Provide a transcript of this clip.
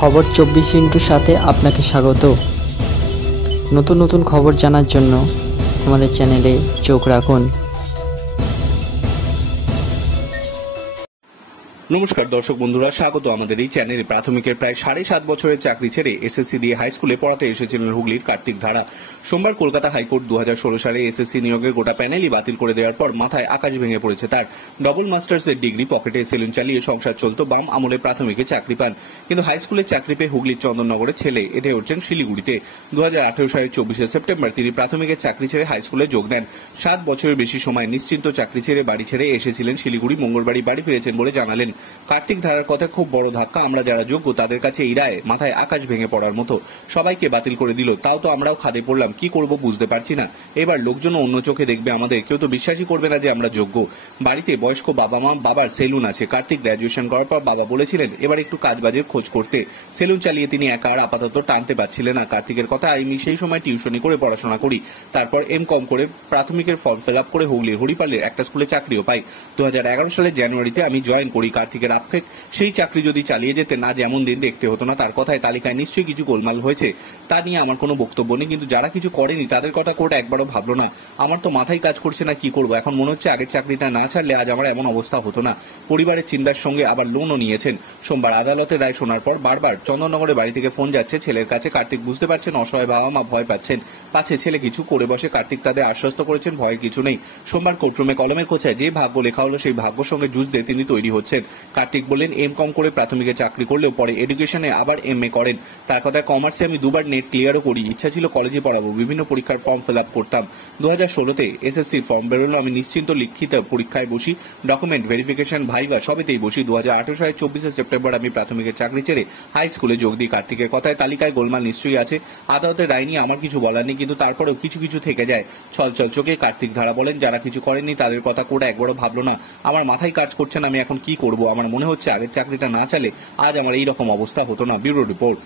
খবর 24 সাথে আপনাকে স্বাগত। নতুন নতুন খবর জানার জন্য আমাদের চ্যানেলে চোখ রাখুন। নমস্কার দর্শক বন্ধুরা, স্বাগত আমাদের এই চ্যানেলে। প্রাথমিকের প্রায় 7.5 বছরের চাকরি ছেড়ে এসএসসি দিয়ে হাই স্কুলে পড়াতে এসেছিলেন হুগলির কার্তিক ধারা। সোমবার কলকাতা হাইকোর্ট 2016 সালে এসএসসি নিয়োগের গোটা প্যানেলই বাতিল করে দেওয়ার পর মাথায় আকাশ ভেঙে পড়েছে তার। ডবল মাস্টার্সের ডিগ্রি পকেটে সেলুন চালিয়ে সংসার চলত। বাম আমলে প্রাথমিকে চাকরি পান, কিন্তু হাই স্কুলের চাকরি পেয়ে হুগলির চন্দননগরের ছেলে এটে উঠছেন শিলিগুড়িতে। 2018 সালের 24 সেপ্টেম্বর তিনি প্রাথমিকের চাকরি ছেড়ে হাই স্কুলে যোগ দেন। 7 বছরের বেশি সময় নিশ্চিন্ত চাকরি ছেড়ে বাড়ি ছেড়ে এসেছিলেন শিলিগুড়ি। মঙ্গলবারই বাড়ি ফিরেছেন বলে জানালেন। কার্তিক ধারার কথা খুব বড় ধাক্কা। আমরা যারা যোগ্য তাদের কাছে এই রায় মাথায় আকাশ ভেঙে পড়ার মতো। সবাইকে বাতিল করে দিল, তাও তো আমরাও খাদে পড়লাম। কি করব বুঝতে পারছি না। এবার লোকজন অন্য চোখে দেখবে আমাদের, কেউ তো বিশ্বাসই করবে না যে আমরা যোগ্য। বাড়িতে বয়স্ক বাবা মা, বাবার সেলুন আছে। কার্তিক গ্র্যাজুয়েশন করার পর বাবা বলেছিলেন এবার একটু কাজবাজের খোঁজ করতে। সেলুন চালিয়ে তিনি একা আর আপাতত টানতে পারছিলেন না। কার্তিকের কথা, আমি সেই সময় টিউশনি করে পড়াশোনা করি, তারপর এম.কম করে প্রাথমিকের ফর্ম ফিল আপ করে হুগলির হরিপালের একটা স্কুলে চাকরিও পাই। 2011 সালের জানুয়ারিতে আমি জয়েন করি। কার্তিকের আক্ষেপ, সেই চাকরি যদি চালিয়ে যেতে না যেমন দিন দেখতে হতো না। তার কথায় তালিকায় নিশ্চয়ই কিছু গোলমাল হয়েছে, তা নিয়ে আমার কোনো বক্তব্য নেই, কিন্তু যারা কিছু করেনি তাদের কথা কোর্ট একবারও ভাবলো না। আমার তো মাথায় কাজ করছে না কি করব। এখন মনে হচ্ছে আগের চাকরিটা না ছাড়লে আজ আমার এমন অবস্থা হতো না। পরিবারের চিন্তার সঙ্গে আবার লোনও নিয়েছেন। সোমবার আদালতের রায় শোনার পর বারবার চন্দননগরের বাড়ি থেকে ফোন যাচ্ছে ছেলের কাছে। কার্তিক বুঝতে পারছেন অসহায় বাবা মা ভয় পাচ্ছেন, পাছে ছেলে কিছু করে বসে। কার্তিক তাদের আশ্বস্ত করেছেন ভয়ের কিছু নেই। সোমবার কোর্টরুমে কলমের খোঁচায় যে ভাগ্য লেখা হলো সেই ভাগ্যের সঙ্গে যুঝতে তিনি তৈরি হচ্ছেন। কার্তিক বললেন এম.কম করে প্রাথমিকে চাকরি করলেও পরে এডুকেশনে আবার এম.এ করেন। তার কথায় কমার্সে আমি দুবার নেট ক্লিয়ারও করি। ইচ্ছা ছিল কলেজে পড়াবো, বিভিন্ন পরীক্ষার ফর্ম ফিল আপ করতাম। 2016তে এসএসসির ফর্ম বেরোলো, আমি নিশ্চিন্ত লিখিত পরীক্ষায় বসি, ডকুমেন্ট ভেরিফিকেশন ভাইভা সবেতেই বসি। 2018 সালের 24 সেপ্টেম্বর আমি প্রাথমিকের চাকরি ছেড়ে হাই স্কুলে যোগ দিই। কার্তিকের কথায় তালিকায় গোলমাল নিশ্চয়ই আছে। আদালতের রায় নিয়ে আমার কিছু বলার নেই, কিন্তু তারপরেও কিছু কিছু থেকে যায়। ছলছল চোখে কার্তিক ধারা বলেন, যারা কিছু করেননি তাদের কথা কোর্ট একবারও ভাবলো না। আমার মাথায় কাজ করছে না, আমি এখন কি করব। আমার মনে হচ্ছে আগের চাকরিটা না চালে আজ আমার এই রকম অবস্থা হতো না। Bureau report.